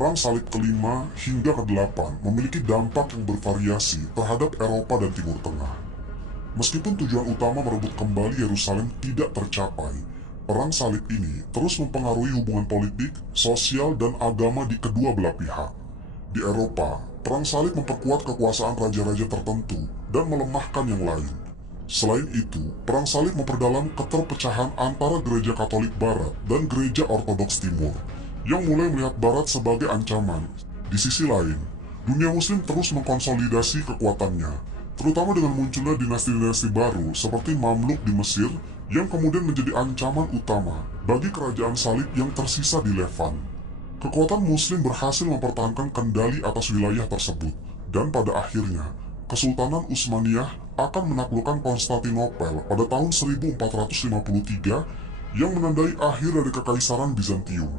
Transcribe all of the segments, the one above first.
Perang Salib kelima hingga kedelapan memiliki dampak yang bervariasi terhadap Eropa dan Timur Tengah. Meskipun tujuan utama merebut kembali Yerusalem tidak tercapai, Perang Salib ini terus mempengaruhi hubungan politik, sosial, dan agama di kedua belah pihak. Di Eropa, Perang Salib memperkuat kekuasaan raja-raja tertentu dan melemahkan yang lain. Selain itu, Perang Salib memperdalam keterpecahan antara Gereja Katolik Barat dan Gereja Ortodoks Timur, yang mulai melihat Barat sebagai ancaman. Di sisi lain, dunia Muslim terus mengkonsolidasi kekuatannya, terutama dengan munculnya dinasti-dinasti baru seperti Mamluk di Mesir, yang kemudian menjadi ancaman utama bagi kerajaan salib yang tersisa di Levant. Kekuatan Muslim berhasil mempertahankan kendali atas wilayah tersebut, dan pada akhirnya, Kesultanan Utsmaniyah akan menaklukkan Konstantinopel pada tahun 1453 yang menandai akhir dari Kekaisaran Bizantium.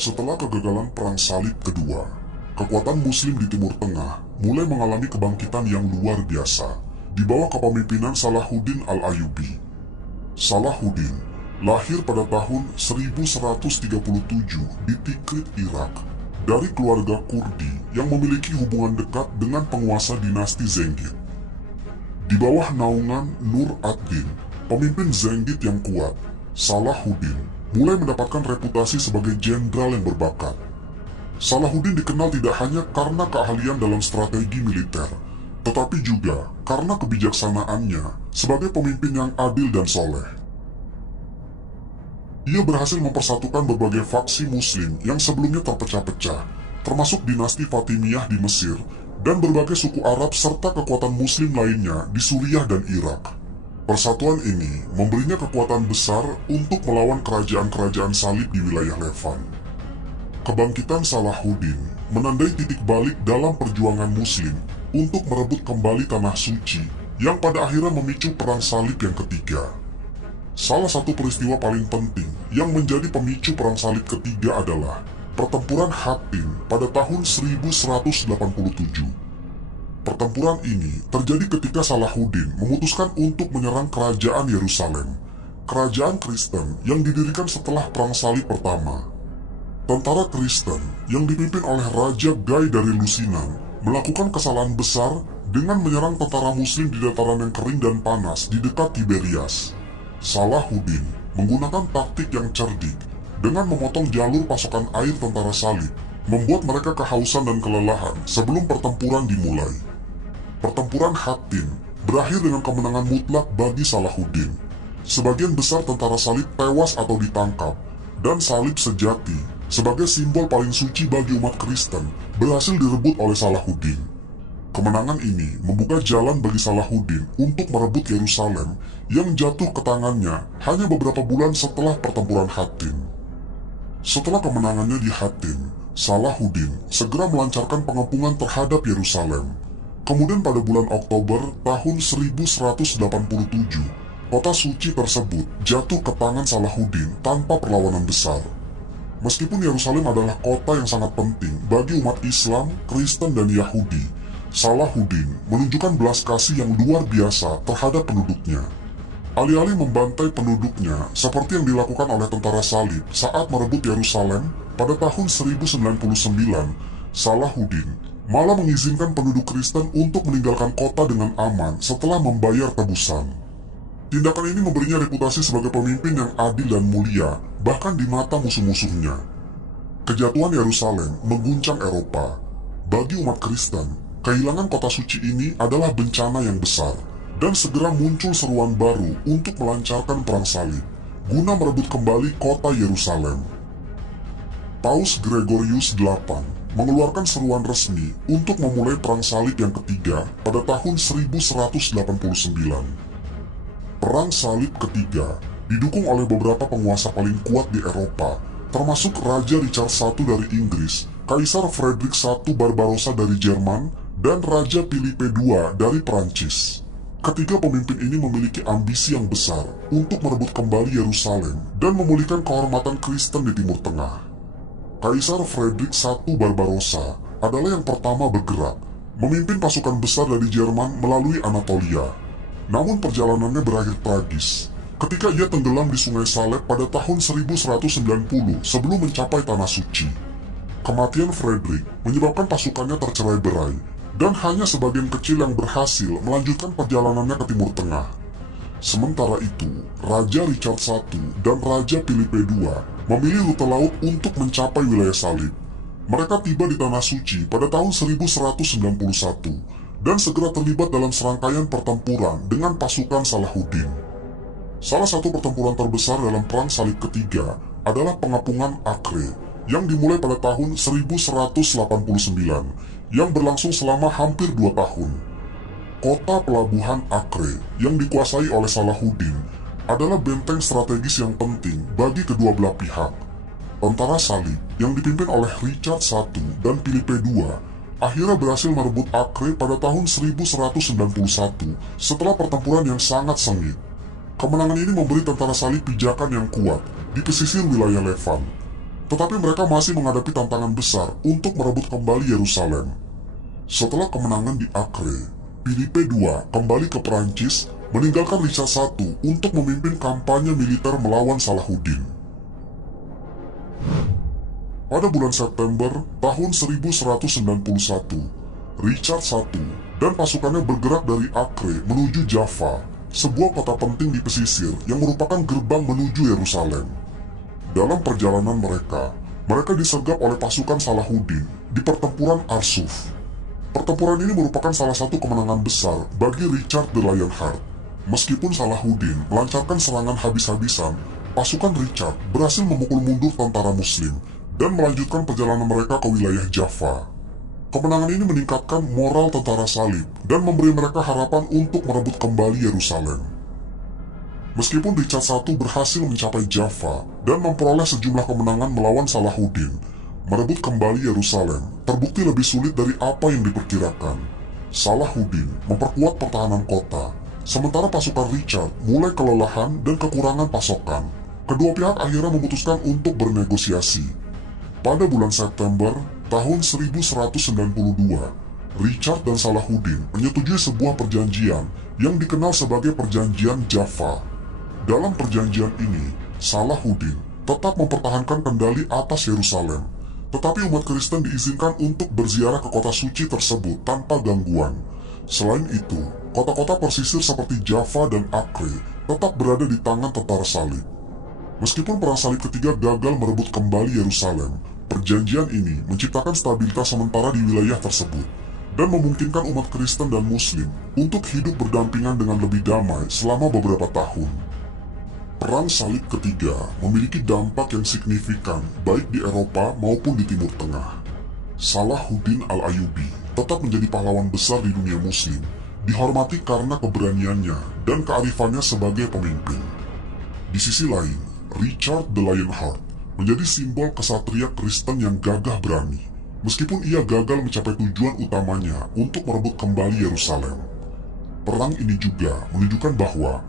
Setelah kegagalan Perang Salib kedua, kekuatan Muslim di Timur Tengah mulai mengalami kebangkitan yang luar biasa di bawah kepemimpinan Salahuddin Al-Ayyubi. Salahuddin lahir pada tahun 1137 di Tikrit, Irak, dari keluarga Kurdi yang memiliki hubungan dekat dengan penguasa dinasti Zengid. Di bawah naungan Nur ad-Din, pemimpin Zengid yang kuat, Salahuddin mulai mendapatkan reputasi sebagai jenderal yang berbakat. Salahuddin dikenal tidak hanya karena keahlian dalam strategi militer, tetapi juga karena kebijaksanaannya sebagai pemimpin yang adil dan soleh. Ia berhasil mempersatukan berbagai faksi Muslim yang sebelumnya terpecah-pecah, termasuk dinasti Fatimiyah di Mesir, dan berbagai suku Arab serta kekuatan Muslim lainnya di Suriah dan Irak. Persatuan ini memberinya kekuatan besar untuk melawan kerajaan-kerajaan salib di wilayah Levant. Kebangkitan Salahuddin menandai titik balik dalam perjuangan Muslim untuk merebut kembali Tanah Suci yang pada akhirnya memicu Perang Salib yang ketiga. Salah satu peristiwa paling penting yang menjadi pemicu Perang Salib ketiga adalah Pertempuran Hattin pada tahun 1187. Pertempuran ini terjadi ketika Salahuddin memutuskan untuk menyerang kerajaan Yerusalem, kerajaan Kristen yang didirikan setelah Perang Salib pertama. Tentara Kristen yang dipimpin oleh Raja Guy dari Lusinan melakukan kesalahan besar dengan menyerang tentara Muslim di dataran yang kering dan panas di dekat Tiberias. Salahuddin menggunakan taktik yang cerdik dengan memotong jalur pasokan air tentara salib, membuat mereka kehausan dan kelelahan sebelum pertempuran dimulai. Pertempuran Hattin berakhir dengan kemenangan mutlak bagi Salahuddin. Sebagian besar tentara salib tewas atau ditangkap, dan salib sejati sebagai simbol paling suci bagi umat Kristen berhasil direbut oleh Salahuddin. Kemenangan ini membuka jalan bagi Salahuddin untuk merebut Yerusalem yang jatuh ke tangannya hanya beberapa bulan setelah pertempuran Hattin. Setelah kemenangannya di Hattin, Salahuddin segera melancarkan pengepungan terhadap Yerusalem. Kemudian pada bulan Oktober tahun 1187, kota suci tersebut jatuh ke tangan Salahuddin tanpa perlawanan besar. Meskipun Yerusalem adalah kota yang sangat penting bagi umat Islam, Kristen, dan Yahudi, Salahuddin menunjukkan belas kasih yang luar biasa terhadap penduduknya. Alih-alih membantai penduduknya seperti yang dilakukan oleh tentara salib saat merebut Yerusalem pada tahun 1099, Salahuddin malah mengizinkan penduduk Kristen untuk meninggalkan kota dengan aman setelah membayar tebusan. Tindakan ini memberinya reputasi sebagai pemimpin yang adil dan mulia, bahkan di mata musuh-musuhnya. Kejatuhan Yerusalem mengguncang Eropa. Bagi umat Kristen, kehilangan kota suci ini adalah bencana yang besar, dan segera muncul seruan baru untuk melancarkan Perang Salib, guna merebut kembali kota Yerusalem. Paus Gregorius VIII mengeluarkan seruan resmi untuk memulai Perang Salib yang ketiga pada tahun 1189. Perang Salib ketiga didukung oleh beberapa penguasa paling kuat di Eropa, termasuk Raja Richard I dari Inggris, Kaisar Frederick I Barbarossa dari Jerman, dan Raja Philippe II dari Perancis. Ketiga pemimpin ini memiliki ambisi yang besar untuk merebut kembali Yerusalem dan memulihkan kehormatan Kristen di Timur Tengah. Kaisar Frederick I Barbarossa adalah yang pertama bergerak, memimpin pasukan besar dari Jerman melalui Anatolia. Namun perjalanannya berakhir tragis ketika ia tenggelam di Sungai Saleb pada tahun 1190 sebelum mencapai Tanah Suci. Kematian Frederick menyebabkan pasukannya tercerai-berai, dan hanya sebagian kecil yang berhasil melanjutkan perjalanannya ke Timur Tengah. Sementara itu, Raja Richard I dan Raja Philippe II memilih rute laut untuk mencapai wilayah Salib. Mereka tiba di Tanah Suci pada tahun 1191 dan segera terlibat dalam serangkaian pertempuran dengan pasukan Salahuddin. Salah satu pertempuran terbesar dalam Perang Salib ketiga adalah pengepungan Acre yang dimulai pada tahun 1189 yang berlangsung selama hampir 2 tahun. Kota pelabuhan Acre yang dikuasai oleh Salahuddin adalah benteng strategis yang penting bagi kedua belah pihak. Tentara Salib yang dipimpin oleh Richard I dan Philippe II akhirnya berhasil merebut Acre pada tahun 1191 setelah pertempuran yang sangat sengit. Kemenangan ini memberi tentara Salib pijakan yang kuat di pesisir wilayah Levant. Tetapi mereka masih menghadapi tantangan besar untuk merebut kembali Yerusalem. Setelah kemenangan di Acre, Philippe II kembali ke Perancis, meninggalkan Richard I untuk memimpin kampanye militer melawan Salahuddin. Pada bulan September tahun 1191, Richard I dan pasukannya bergerak dari Acre menuju Jaffa, sebuah kota penting di pesisir yang merupakan gerbang menuju Yerusalem. Dalam perjalanan mereka disergap oleh pasukan Salahuddin di pertempuran Arsuf. Pertempuran ini merupakan salah satu kemenangan besar bagi Richard the Lionheart. Meskipun Salahuddin melancarkan serangan habis-habisan, pasukan Richard berhasil memukul mundur tentara Muslim dan melanjutkan perjalanan mereka ke wilayah Jaffa. Kemenangan ini meningkatkan moral tentara Salib dan memberi mereka harapan untuk merebut kembali Yerusalem. Meskipun Richard I berhasil mencapai Jaffa dan memperoleh sejumlah kemenangan melawan Salahuddin, merebut kembali Yerusalem terbukti lebih sulit dari apa yang diperkirakan. Salahuddin memperkuat pertahanan kota, sementara pasukan Richard mulai kelelahan dan kekurangan pasokan. Kedua pihak akhirnya memutuskan untuk bernegosiasi. Pada bulan September tahun 1192, Richard dan Salahuddin menyetujui sebuah perjanjian yang dikenal sebagai Perjanjian Jaffa. Dalam perjanjian ini, Salahuddin tetap mempertahankan kendali atas Yerusalem, tetapi umat Kristen diizinkan untuk berziarah ke kota suci tersebut tanpa gangguan. Selain itu, kota-kota pesisir seperti Jaffa dan Acre tetap berada di tangan tentara Salib. Meskipun Perang Salib ketiga gagal merebut kembali Yerusalem, perjanjian ini menciptakan stabilitas sementara di wilayah tersebut dan memungkinkan umat Kristen dan Muslim untuk hidup berdampingan dengan lebih damai selama beberapa tahun. Perang Salib ketiga memiliki dampak yang signifikan baik di Eropa maupun di Timur Tengah. Salahuddin Al-Ayyubi tetap menjadi pahlawan besar di dunia Muslim, dihormati karena keberaniannya dan kearifannya sebagai pemimpin. Di sisi lain, Richard the Lionheart menjadi simbol kesatria Kristen yang gagah berani, meskipun ia gagal mencapai tujuan utamanya untuk merebut kembali Yerusalem. Perang ini juga menunjukkan bahwa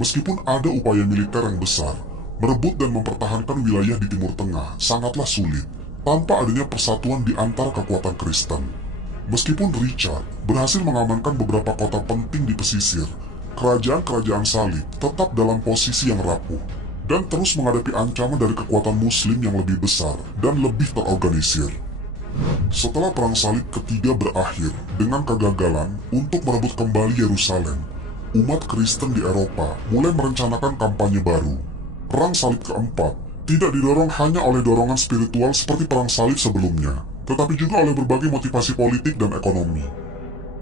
meskipun ada upaya militer yang besar, merebut dan mempertahankan wilayah di Timur Tengah sangatlah sulit tanpa adanya persatuan di antara kekuatan Kristen. Meskipun Richard berhasil mengamankan beberapa kota penting di pesisir, kerajaan-kerajaan Salib tetap dalam posisi yang rapuh dan terus menghadapi ancaman dari kekuatan Muslim yang lebih besar dan lebih terorganisir. Setelah Perang Salib ketiga berakhir dengan kegagalan untuk merebut kembali Yerusalem, umat Kristen di Eropa mulai merencanakan kampanye baru. Perang Salib keempat tidak didorong hanya oleh dorongan spiritual seperti Perang Salib sebelumnya, tetapi juga oleh berbagai motivasi politik dan ekonomi.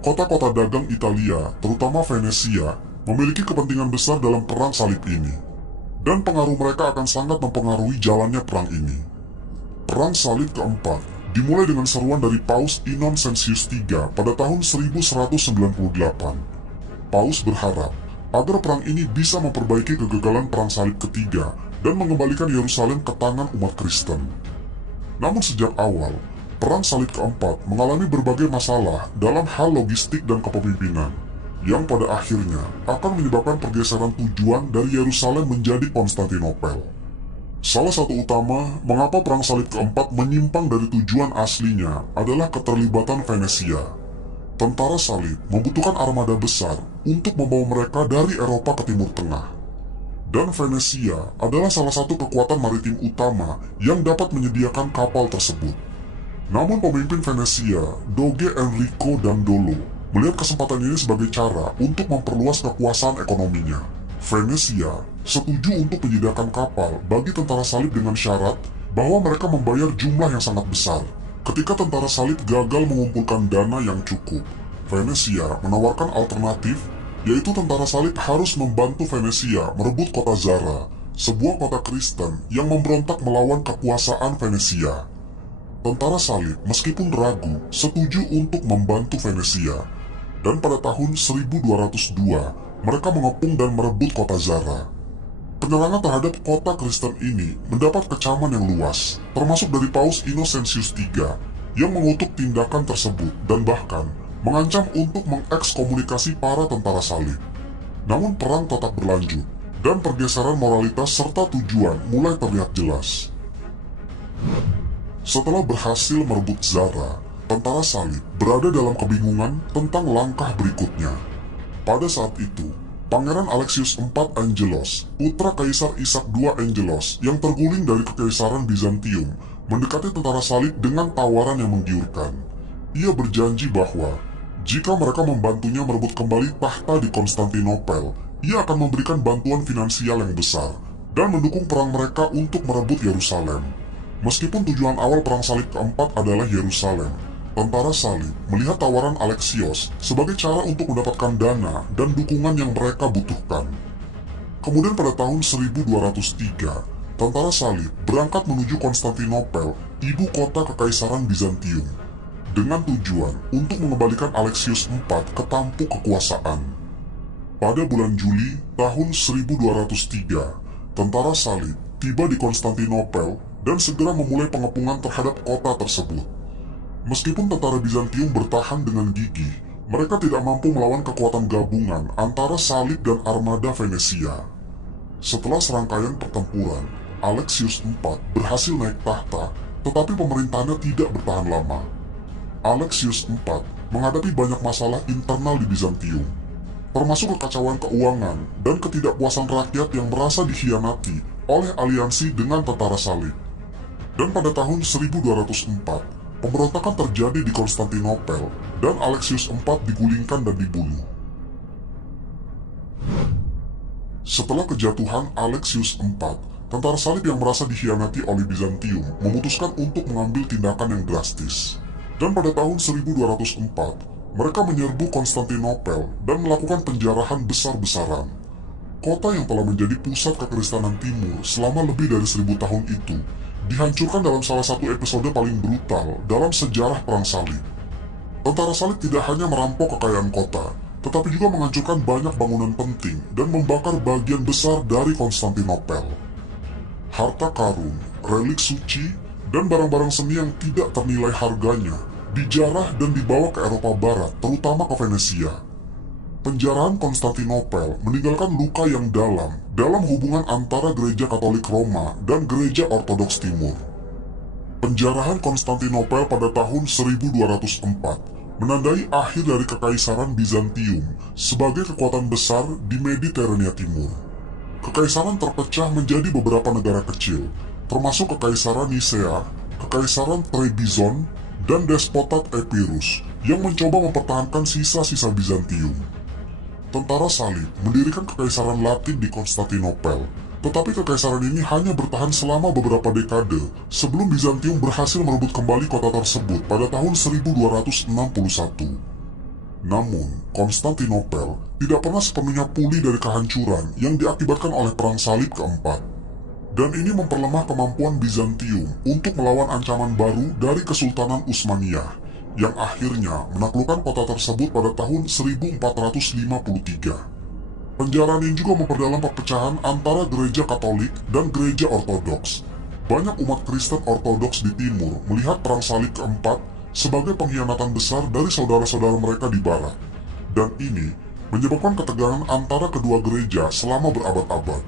Kota-kota dagang Italia, terutama Venesia, memiliki kepentingan besar dalam Perang Salib ini, dan pengaruh mereka akan sangat mempengaruhi jalannya perang ini. Perang Salib keempat dimulai dengan seruan dari Paus Innocentius III pada tahun 1198. Paus berharap agar perang ini bisa memperbaiki kegagalan Perang Salib ketiga dan mengembalikan Yerusalem ke tangan umat Kristen. Namun sejak awal, Perang Salib keempat mengalami berbagai masalah dalam hal logistik dan kepemimpinan, yang pada akhirnya akan menyebabkan pergeseran tujuan dari Yerusalem menjadi Konstantinopel. Salah satu utama mengapa Perang Salib keempat menyimpang dari tujuan aslinya adalah keterlibatan Venesia. Tentara salib membutuhkan armada besar untuk membawa mereka dari Eropa ke Timur Tengah. Dan Venesia adalah salah satu kekuatan maritim utama yang dapat menyediakan kapal tersebut. Namun pemimpin Venesia, Doge Enrico Dandolo, melihat kesempatan ini sebagai cara untuk memperluas kekuasaan ekonominya. Venesia setuju untuk menyediakan kapal bagi tentara salib dengan syarat bahwa mereka membayar jumlah yang sangat besar. Ketika tentara salib gagal mengumpulkan dana yang cukup, Venesia menawarkan alternatif, yaitu tentara salib harus membantu Venesia merebut kota Zara, sebuah kota Kristen yang memberontak melawan kekuasaan Venesia. Tentara salib meskipun ragu setuju untuk membantu Venesia, dan pada tahun 1202 mereka mengepung dan merebut kota Zara. Penyerangan terhadap kota Kristen ini mendapat kecaman yang luas, termasuk dari Paus Innocentius III yang mengutuk tindakan tersebut dan bahkan mengancam untuk mengekskomunikasi para tentara salib. Namun perang tetap berlanjut, dan pergeseran moralitas serta tujuan mulai terlihat jelas. Setelah berhasil merebut Zara, tentara salib berada dalam kebingungan tentang langkah berikutnya. Pada saat itu, Pangeran Alexius IV Angelos, putra Kaisar Ishak II Angelos yang terguling dari Kekaisaran Bizantium, mendekati tentara salib dengan tawaran yang menggiurkan. Ia berjanji bahwa jika mereka membantunya merebut kembali tahta di Konstantinopel, ia akan memberikan bantuan finansial yang besar dan mendukung perang mereka untuk merebut Yerusalem. Meskipun tujuan awal Perang Salib keempat adalah Yerusalem, tentara salib melihat tawaran Alexios sebagai cara untuk mendapatkan dana dan dukungan yang mereka butuhkan. Kemudian pada tahun 1203, tentara salib berangkat menuju Konstantinopel, ibu kota Kekaisaran Bizantium, dengan tujuan untuk mengembalikan Alexius IV ke tampuk kekuasaan. Pada bulan Juli tahun 1203, tentara salib tiba di Konstantinopel dan segera memulai pengepungan terhadap kota tersebut. Meskipun tentara Bizantium bertahan dengan gigih, mereka tidak mampu melawan kekuatan gabungan antara salib dan armada Venesia. Setelah serangkaian pertempuran, Alexius IV berhasil naik tahta, tetapi pemerintahannya tidak bertahan lama. Alexius IV menghadapi banyak masalah internal di Bizantium, termasuk kekacauan keuangan dan ketidakpuasan rakyat yang merasa dikhianati oleh aliansi dengan tentara salib. Dan pada tahun 1204, pemberontakan terjadi di Konstantinopel dan Alexius IV digulingkan dan dibunuh. Setelah kejatuhan Alexius IV, tentara salib yang merasa dikhianati oleh Bizantium memutuskan untuk mengambil tindakan yang drastis. Dan pada tahun 1204, mereka menyerbu Konstantinopel dan melakukan penjarahan besar-besaran. Kota yang telah menjadi pusat kekristenan timur selama lebih dari 1000 tahun itu dihancurkan dalam salah satu episode paling brutal dalam sejarah Perang Salib. Tentara salib tidak hanya merampok kekayaan kota, tetapi juga menghancurkan banyak bangunan penting dan membakar bagian besar dari Konstantinopel. Harta karun, relik suci, dan barang-barang seni yang tidak ternilai harganya dijarah dan dibawa ke Eropa Barat, terutama ke Venesia. Penjarahan Konstantinopel meninggalkan luka yang dalam hubungan antara Gereja Katolik Roma dan Gereja Ortodoks Timur. Penjarahan Konstantinopel pada tahun 1204 menandai akhir dari Kekaisaran Bizantium sebagai kekuatan besar di Mediterania Timur. Kekaisaran terpecah menjadi beberapa negara kecil, termasuk Kekaisaran Nisea, Kekaisaran Trebizond, dan Despotat Epirus yang mencoba mempertahankan sisa-sisa Bizantium. Tentara salib mendirikan Kekaisaran Latin di Konstantinopel, tetapi kekaisaran ini hanya bertahan selama beberapa dekade sebelum Bizantium berhasil merebut kembali kota tersebut pada tahun 1261. Namun, Konstantinopel tidak pernah sepenuhnya pulih dari kehancuran yang diakibatkan oleh Perang Salib keempat. Dan ini memperlemah kemampuan Bizantium untuk melawan ancaman baru dari Kesultanan Utsmaniyah, yang akhirnya menaklukkan kota tersebut pada tahun 1453. Penjarahan ini juga memperdalam perpecahan antara gereja Katolik dan gereja Ortodoks. Banyak umat Kristen Ortodoks di timur melihat Perang Salib keempat sebagai pengkhianatan besar dari saudara-saudara mereka di barat. Dan ini menyebabkan ketegangan antara kedua gereja selama berabad-abad.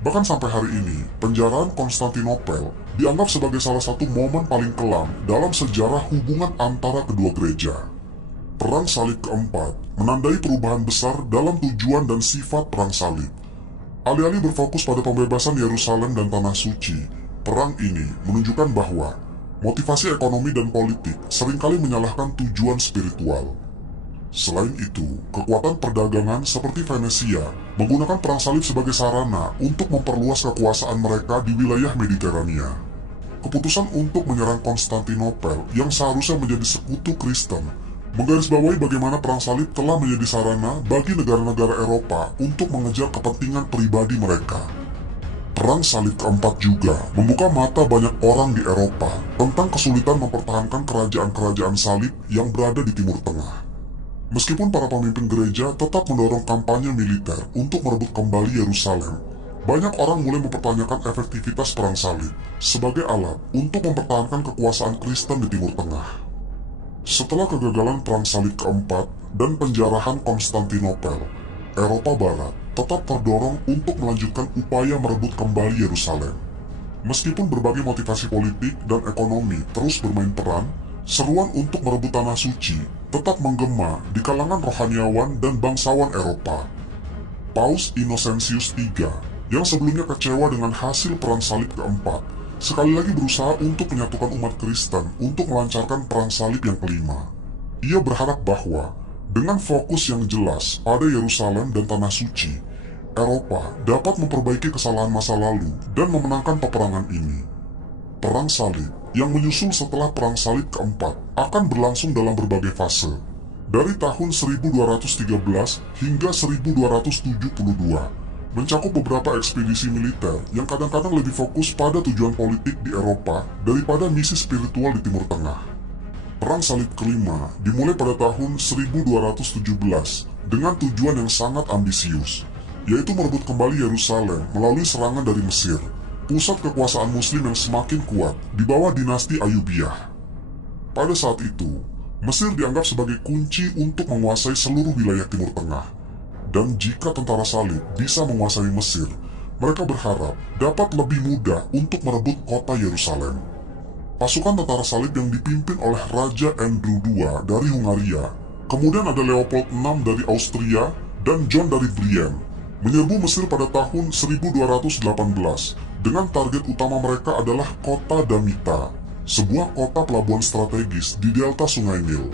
Bahkan sampai hari ini, penjarahan Konstantinopel dianggap sebagai salah satu momen paling kelam dalam sejarah hubungan antara kedua gereja. Perang Salib keempat menandai perubahan besar dalam tujuan dan sifat Perang Salib. Alih-alih berfokus pada pembebasan Yerusalem dan Tanah Suci, perang ini menunjukkan bahwa motivasi ekonomi dan politik seringkali menyalahkan tujuan spiritual. Selain itu, kekuatan perdagangan seperti Venesia menggunakan Perang Salib sebagai sarana untuk memperluas kekuasaan mereka di wilayah Mediterania. Keputusan untuk menyerang Konstantinopel yang seharusnya menjadi sekutu Kristen menggarisbawahi bagaimana Perang Salib telah menjadi sarana bagi negara-negara Eropa untuk mengejar kepentingan pribadi mereka. Perang Salib keempat juga membuka mata banyak orang di Eropa tentang kesulitan mempertahankan kerajaan-kerajaan salib yang berada di Timur Tengah. Meskipun para pemimpin gereja tetap mendorong kampanye militer untuk merebut kembali Yerusalem, banyak orang mulai mempertanyakan efektivitas Perang Salib sebagai alat untuk mempertahankan kekuasaan Kristen di Timur Tengah. Setelah kegagalan Perang Salib keempat dan penjarahan Konstantinopel, Eropa Barat tetap terdorong untuk melanjutkan upaya merebut kembali Yerusalem. Meskipun berbagai motivasi politik dan ekonomi terus bermain peran, seruan untuk merebut Tanah Suci tetap menggema di kalangan rohaniawan dan bangsawan Eropa. Paus Innocentius III, yang sebelumnya kecewa dengan hasil Perang Salib keempat, sekali lagi berusaha untuk menyatukan umat Kristen untuk melancarkan Perang Salib yang kelima. Ia berharap bahwa dengan fokus yang jelas pada Yerusalem dan Tanah Suci, Eropa dapat memperbaiki kesalahan masa lalu dan memenangkan peperangan ini. Perang Salib yang menyusul setelah Perang Salib keempat akan berlangsung dalam berbagai fase, dari tahun 1213 hingga 1272, mencakup beberapa ekspedisi militer yang kadang-kadang lebih fokus pada tujuan politik di Eropa daripada misi spiritual di Timur Tengah. Perang Salib kelima dimulai pada tahun 1217 dengan tujuan yang sangat ambisius, yaitu merebut kembali Yerusalem melalui serangan dari Mesir, pusat kekuasaan Muslim yang semakin kuat di bawah dinasti Ayyubiyah. Pada saat itu, Mesir dianggap sebagai kunci untuk menguasai seluruh wilayah Timur Tengah. Dan jika tentara salib bisa menguasai Mesir, mereka berharap dapat lebih mudah untuk merebut kota Yerusalem. Pasukan tentara salib yang dipimpin oleh Raja Andrew II dari Hungaria, kemudian ada Leopold VI dari Austria, dan John dari Brienne, menyerbu Mesir pada tahun 1218 dengan target utama mereka adalah kota Damita, sebuah kota pelabuhan strategis di delta Sungai Nil.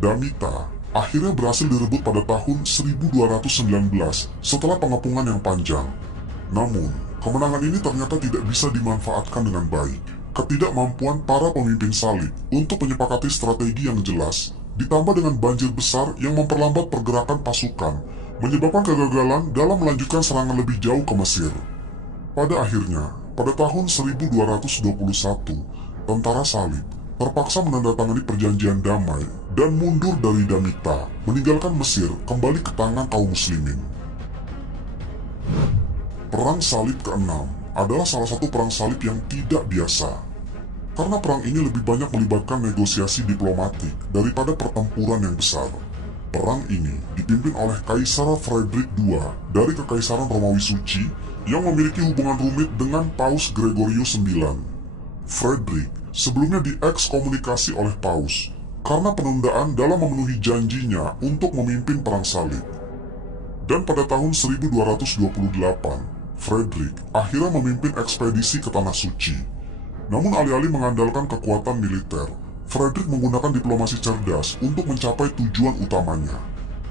Damita akhirnya berhasil direbut pada tahun 1219 setelah pengepungan yang panjang. Namun, kemenangan ini ternyata tidak bisa dimanfaatkan dengan baik. Ketidakmampuan para pemimpin salib untuk menyepakati strategi yang jelas, ditambah dengan banjir besar yang memperlambat pergerakan pasukan, menyebabkan kegagalan dalam melanjutkan serangan lebih jauh ke Mesir. Pada akhirnya, pada tahun 1221, tentara salib terpaksa menandatangani perjanjian damai dan mundur dari Damita, meninggalkan Mesir kembali ke tangan kaum muslimin. Perang Salib ke-6 adalah salah satu perang salib yang tidak biasa, karena perang ini lebih banyak melibatkan negosiasi diplomatik daripada pertempuran yang besar. Perang ini dipimpin oleh Kaisar Frederick II dari Kekaisaran Romawi Suci yang memiliki hubungan rumit dengan Paus Gregorius IX. Frederick sebelumnya diekskomunikasi oleh Paus karena penundaan dalam memenuhi janjinya untuk memimpin Perang Salib. Dan pada tahun 1228, Frederick akhirnya memimpin ekspedisi ke Tanah Suci. Namun alih-alih mengandalkan kekuatan militer, Frederick menggunakan diplomasi cerdas untuk mencapai tujuan utamanya.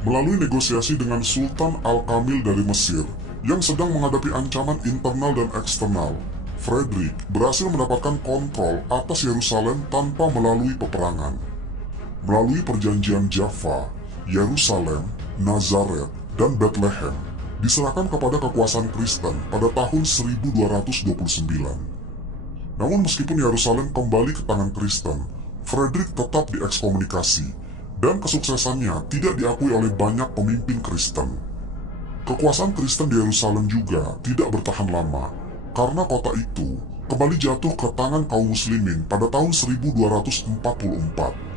Melalui negosiasi dengan Sultan Al-Kamil dari Mesir, yang sedang menghadapi ancaman internal dan eksternal, Frederick berhasil mendapatkan kontrol atas Yerusalem tanpa melalui peperangan. Melalui perjanjian Jaffa, Yerusalem, Nazaret, dan Bethlehem, diserahkan kepada kekuasaan Kristen pada tahun 1229. Namun meskipun Yerusalem kembali ke tangan Kristen, Frederick tetap diekskomunikasi, dan kesuksesannya tidak diakui oleh banyak pemimpin Kristen. Kekuasaan Kristen di Yerusalem juga tidak bertahan lama, karena kota itu kembali jatuh ke tangan kaum muslimin pada tahun 1244.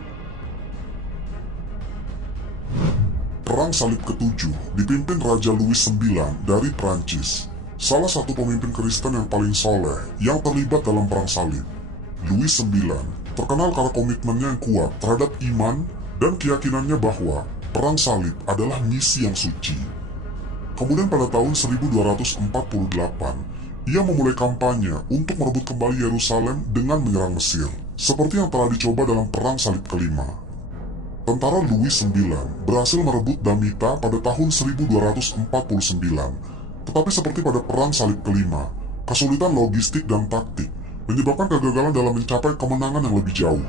Perang Salib ke-7 dipimpin Raja Louis IX dari Prancis, salah satu pemimpin Kristen yang paling soleh yang terlibat dalam Perang Salib. Louis IX terkenal karena komitmennya yang kuat terhadap iman dan keyakinannya bahwa Perang Salib adalah misi yang suci. Kemudian pada tahun 1248, ia memulai kampanye untuk merebut kembali Yerusalem dengan menyerang Mesir, seperti yang telah dicoba dalam Perang Salib kelima. Tentara Louis IX berhasil merebut Damita pada tahun 1249, tetapi seperti pada Perang Salib kelima, kesulitan logistik dan taktik menyebabkan kegagalan dalam mencapai kemenangan yang lebih jauh.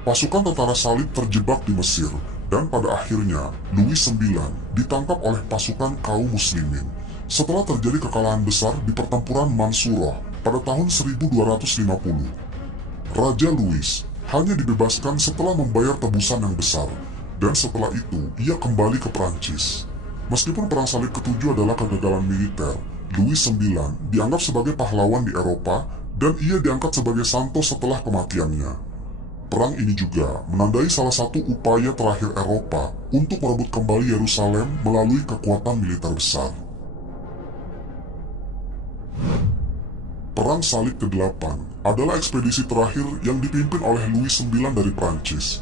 Pasukan tentara salib terjebak di Mesir, dan pada akhirnya Louis IX ditangkap oleh pasukan kaum muslimin setelah terjadi kekalahan besar di pertempuran Mansurah pada tahun 1250. Raja Louis hanya dibebaskan setelah membayar tebusan yang besar, dan setelah itu ia kembali ke Prancis. Meskipun Perang Salib ke-7 adalah kegagalan militer, Louis IX dianggap sebagai pahlawan di Eropa dan ia diangkat sebagai santo setelah kematiannya. Perang ini juga menandai salah satu upaya terakhir Eropa untuk merebut kembali Yerusalem melalui kekuatan militer besar. Perang Salib ke-8 adalah ekspedisi terakhir yang dipimpin oleh Louis IX dari Prancis,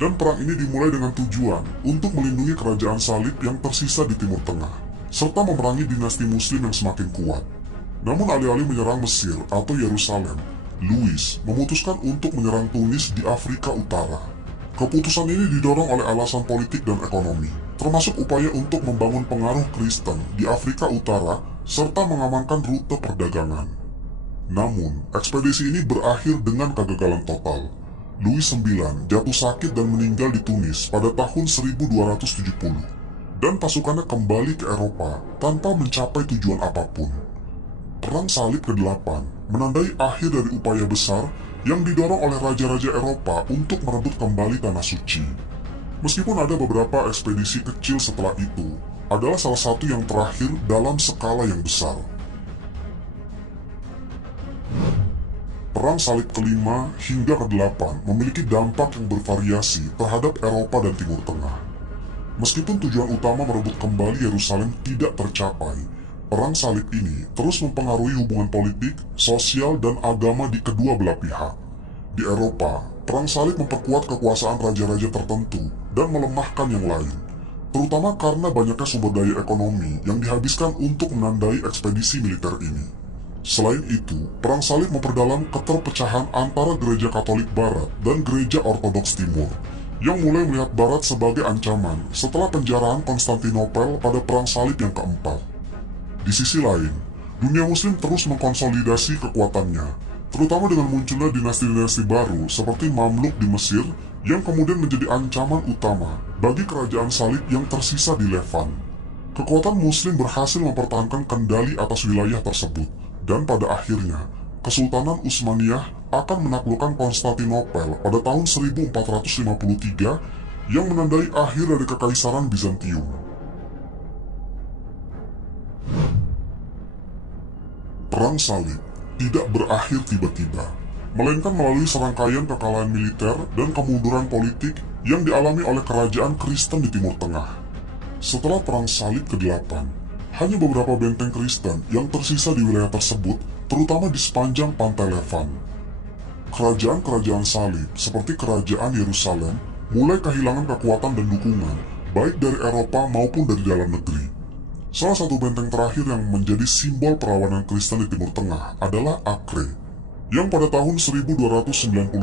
dan perang ini dimulai dengan tujuan untuk melindungi kerajaan salib yang tersisa di Timur Tengah, serta memerangi dinasti Muslim yang semakin kuat. Namun alih-alih menyerang Mesir atau Yerusalem, Louis memutuskan untuk menyerang Tunis di Afrika Utara. Keputusan ini didorong oleh alasan politik dan ekonomi, termasuk upaya untuk membangun pengaruh Kristen di Afrika Utara serta mengamankan rute perdagangan. Namun, ekspedisi ini berakhir dengan kegagalan total. Louis IX jatuh sakit dan meninggal di Tunis pada tahun 1270, dan pasukannya kembali ke Eropa tanpa mencapai tujuan apapun. Perang Salib ke-8 menandai akhir dari upaya besar yang didorong oleh raja-raja Eropa untuk merebut kembali Tanah Suci. Meskipun ada beberapa ekspedisi kecil setelah itu, adalah salah satu yang terakhir dalam skala yang besar. Perang Salib ke-5 hingga ke-8 memiliki dampak yang bervariasi terhadap Eropa dan Timur Tengah. Meskipun tujuan utama merebut kembali Yerusalem tidak tercapai, Perang Salib ini terus mempengaruhi hubungan politik, sosial, dan agama di kedua belah pihak. Di Eropa, Perang Salib memperkuat kekuasaan raja-raja tertentu dan melemahkan yang lain, terutama karena banyaknya sumber daya ekonomi yang dihabiskan untuk menandai ekspedisi militer ini. Selain itu, Perang Salib memperdalam keterpecahan antara Gereja Katolik Barat dan Gereja Ortodoks Timur, yang mulai melihat Barat sebagai ancaman setelah penjarahan Konstantinopel pada Perang Salib yang keempat. Di sisi lain, dunia Muslim terus mengkonsolidasi kekuatannya, terutama dengan munculnya dinasti-dinasti baru seperti Mamluk di Mesir yang kemudian menjadi ancaman utama bagi kerajaan salib yang tersisa di Levant. Kekuatan Muslim berhasil mempertahankan kendali atas wilayah tersebut, dan pada akhirnya, Kesultanan Utsmaniyah akan menaklukkan Konstantinopel pada tahun 1453 yang menandai akhir dari Kekaisaran Bizantium. Perang Salib tidak berakhir tiba-tiba, melainkan melalui serangkaian kekalahan militer dan kemunduran politik yang dialami oleh kerajaan Kristen di Timur Tengah. Setelah Perang Salib ke-8, hanya beberapa benteng Kristen yang tersisa di wilayah tersebut, terutama di sepanjang pantai Levant. Kerajaan-kerajaan salib seperti Kerajaan Yerusalem mulai kehilangan kekuatan dan dukungan, baik dari Eropa maupun dari dalam negeri. Salah satu benteng terakhir yang menjadi simbol perlawanan Kristen di Timur Tengah adalah Acre, yang pada tahun 1291,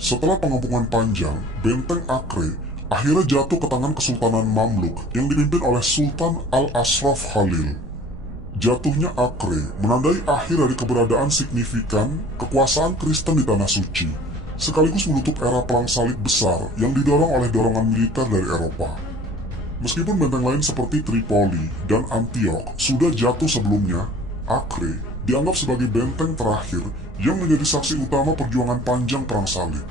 setelah pengepungan panjang, benteng Acre akhirnya jatuh ke tangan Kesultanan Mamluk yang dipimpin oleh Sultan Al-Ashraf Khalil. Jatuhnya Acre menandai akhir dari keberadaan signifikan kekuasaan Kristen di Tanah Suci, sekaligus menutup era Perang Salib besar yang didorong oleh dorongan militer dari Eropa. Meskipun benteng lain seperti Tripoli dan Antioch sudah jatuh sebelumnya, Acre dianggap sebagai benteng terakhir yang menjadi saksi utama perjuangan panjang Perang Salib.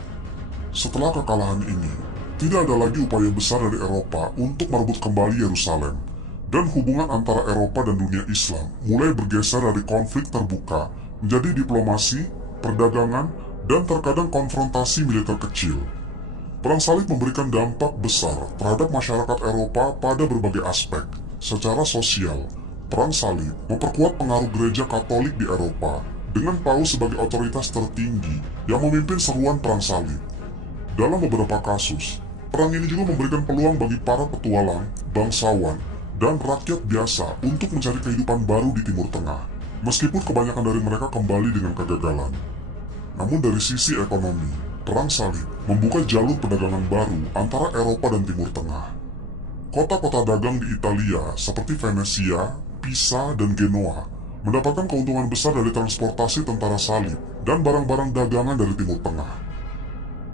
Setelah kekalahan ini, tidak ada lagi upaya besar dari Eropa untuk merebut kembali Yerusalem, dan hubungan antara Eropa dan dunia Islam mulai bergeser dari konflik terbuka menjadi diplomasi, perdagangan, dan terkadang konfrontasi militer kecil. Perang Salib memberikan dampak besar terhadap masyarakat Eropa pada berbagai aspek. Secara sosial, Perang Salib memperkuat pengaruh gereja Katolik di Eropa dengan Paus sebagai otoritas tertinggi yang memimpin seruan Perang Salib. Dalam beberapa kasus, perang ini juga memberikan peluang bagi para petualang, bangsawan, dan rakyat biasa untuk mencari kehidupan baru di Timur Tengah, meskipun kebanyakan dari mereka kembali dengan kegagalan. Namun dari sisi ekonomi, Perang Salib membuka jalur perdagangan baru antara Eropa dan Timur Tengah. Kota-kota dagang di Italia seperti Venesia, Pisa, dan Genoa mendapatkan keuntungan besar dari transportasi tentara salib dan barang-barang dagangan dari Timur Tengah.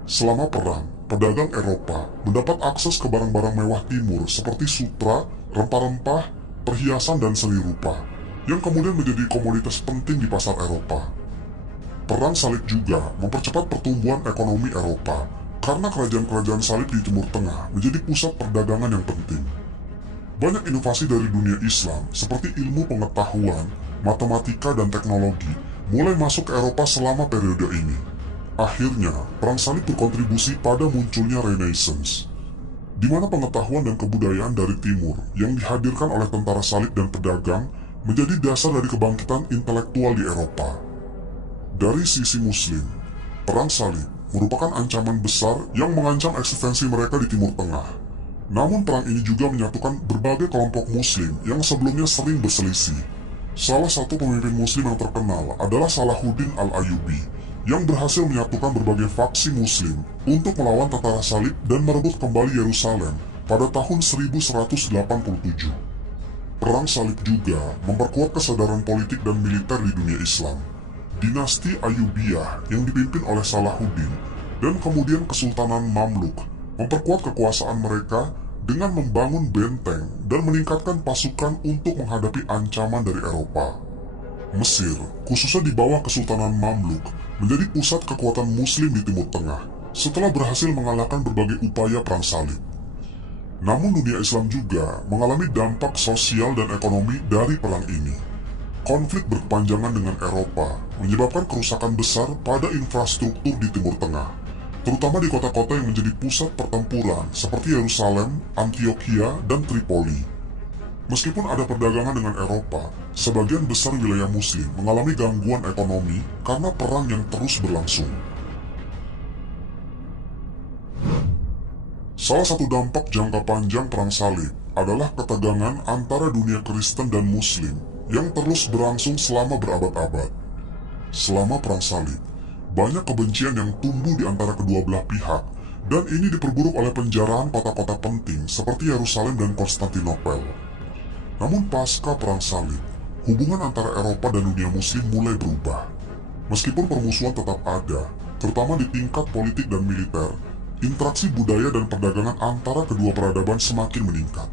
Selama perang, pedagang Eropa mendapat akses ke barang-barang mewah Timur seperti sutra, rempah-rempah, perhiasan, dan seni rupa, yang kemudian menjadi komoditas penting di pasar Eropa. Perang Salib juga mempercepat pertumbuhan ekonomi Eropa karena kerajaan-kerajaan salib di Timur Tengah menjadi pusat perdagangan yang penting. Banyak inovasi dari dunia Islam seperti ilmu pengetahuan, matematika, dan teknologi mulai masuk ke Eropa selama periode ini. Akhirnya, Perang Salib berkontribusi pada munculnya Renaissance, di mana pengetahuan dan kebudayaan dari Timur yang dihadirkan oleh tentara salib dan pedagang menjadi dasar dari kebangkitan intelektual di Eropa. Dari sisi Muslim, Perang Salib merupakan ancaman besar yang mengancam eksistensi mereka di Timur Tengah. Namun perang ini juga menyatukan berbagai kelompok Muslim yang sebelumnya sering berselisih. Salah satu pemimpin Muslim yang terkenal adalah Salahuddin Al-Ayyubi, yang berhasil menyatukan berbagai faksi Muslim untuk melawan tentara salib dan merebut kembali Yerusalem pada tahun 1187. Perang Salib juga memperkuat kesadaran politik dan militer di dunia Islam. Dinasti Ayyubiyah yang dipimpin oleh Salahuddin dan kemudian Kesultanan Mamluk memperkuat kekuasaan mereka dengan membangun benteng dan meningkatkan pasukan untuk menghadapi ancaman dari Eropa. Mesir, khususnya di bawah Kesultanan Mamluk, menjadi pusat kekuatan Muslim di Timur Tengah setelah berhasil mengalahkan berbagai upaya Perang Salib. Namun dunia Islam juga mengalami dampak sosial dan ekonomi dari perang ini. Konflik berkepanjangan dengan Eropa menyebabkan kerusakan besar pada infrastruktur di Timur Tengah, terutama di kota-kota yang menjadi pusat pertempuran seperti Yerusalem, Antioquia, dan Tripoli. Meskipun ada perdagangan dengan Eropa, sebagian besar wilayah Muslim mengalami gangguan ekonomi karena perang yang terus berlangsung. Salah satu dampak jangka panjang Perang Salib adalah ketegangan antara dunia Kristen dan Muslim yang terus berlangsung selama berabad-abad. Selama Perang Salib, banyak kebencian yang tumbuh di antara kedua belah pihak, dan ini diperburuk oleh penjaraan kota-kota penting seperti Yerusalem dan Konstantinopel. Namun pasca Perang Salib, hubungan antara Eropa dan dunia Muslim mulai berubah. Meskipun permusuhan tetap ada, terutama di tingkat politik dan militer, interaksi budaya dan perdagangan antara kedua peradaban semakin meningkat.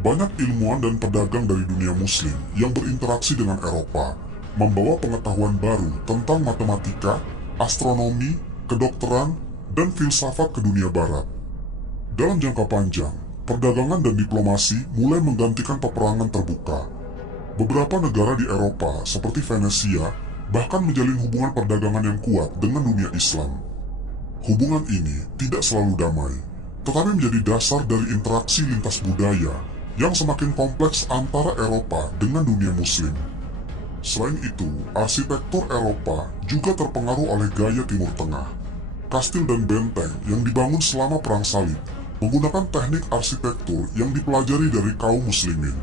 Banyak ilmuwan dan pedagang dari dunia Muslim yang berinteraksi dengan Eropa membawa pengetahuan baru tentang matematika, astronomi, kedokteran, dan filsafat ke dunia Barat. Dalam jangka panjang, perdagangan dan diplomasi mulai menggantikan peperangan terbuka. Beberapa negara di Eropa seperti Venesia bahkan menjalin hubungan perdagangan yang kuat dengan dunia Islam. Hubungan ini tidak selalu damai, tetapi menjadi dasar dari interaksi lintas budaya yang semakin kompleks antara Eropa dengan dunia Muslim. Selain itu, arsitektur Eropa juga terpengaruh oleh gaya Timur Tengah. Kastil dan benteng yang dibangun selama Perang Salib menggunakan teknik arsitektur yang dipelajari dari kaum Muslimin.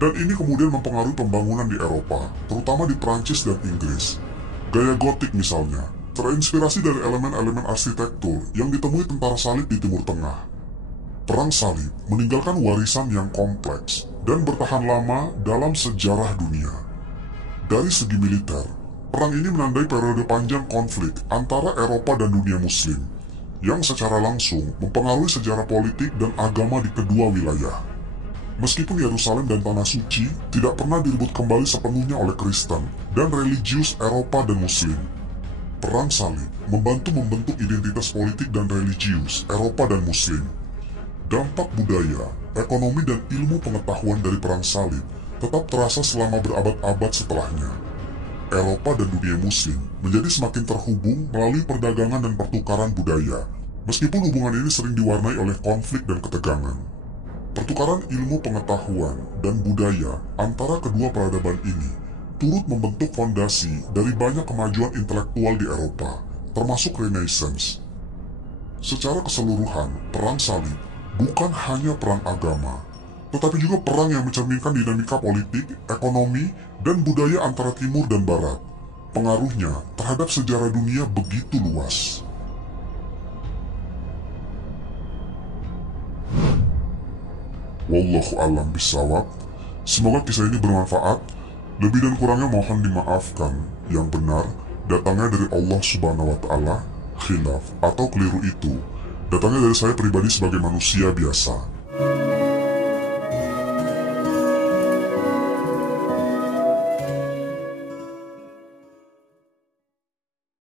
Dan ini kemudian mempengaruhi pembangunan di Eropa, terutama di Prancis dan Inggris. Gaya gotik misalnya, terinspirasi dari elemen-elemen arsitektur yang ditemui tentara salib di Timur Tengah. Perang Salib meninggalkan warisan yang kompleks dan bertahan lama dalam sejarah dunia. Dari segi militer, perang ini menandai periode panjang konflik antara Eropa dan dunia Muslim, yang secara langsung mempengaruhi sejarah politik dan agama di kedua wilayah. Meskipun Yerusalem dan Tanah Suci tidak pernah direbut kembali sepenuhnya oleh Kristen dan religius Eropa dan Muslim, Perang Salib membantu membentuk identitas politik dan religius Eropa dan Muslim. Dampak budaya, ekonomi, dan ilmu pengetahuan dari Perang Salib tetap terasa selama berabad-abad setelahnya. Eropa dan dunia Muslim menjadi semakin terhubung melalui perdagangan dan pertukaran budaya, meskipun hubungan ini sering diwarnai oleh konflik dan ketegangan. Pertukaran ilmu pengetahuan dan budaya antara kedua peradaban ini turut membentuk fondasi dari banyak kemajuan intelektual di Eropa, termasuk Renaissance. Secara keseluruhan, Perang Salib bukan hanya perang agama, tetapi juga perang yang mencerminkan dinamika politik, ekonomi, dan budaya antara Timur dan Barat. Pengaruhnya terhadap sejarah dunia begitu luas. Wallahu a'lam bishawab. Semoga kisah ini bermanfaat. Lebih dan kurangnya mohon dimaafkan. Yang benar datangnya dari Allah Subhanahu wa Ta'ala. Khilaf atau keliru itu datangnya dari saya pribadi sebagai manusia biasa.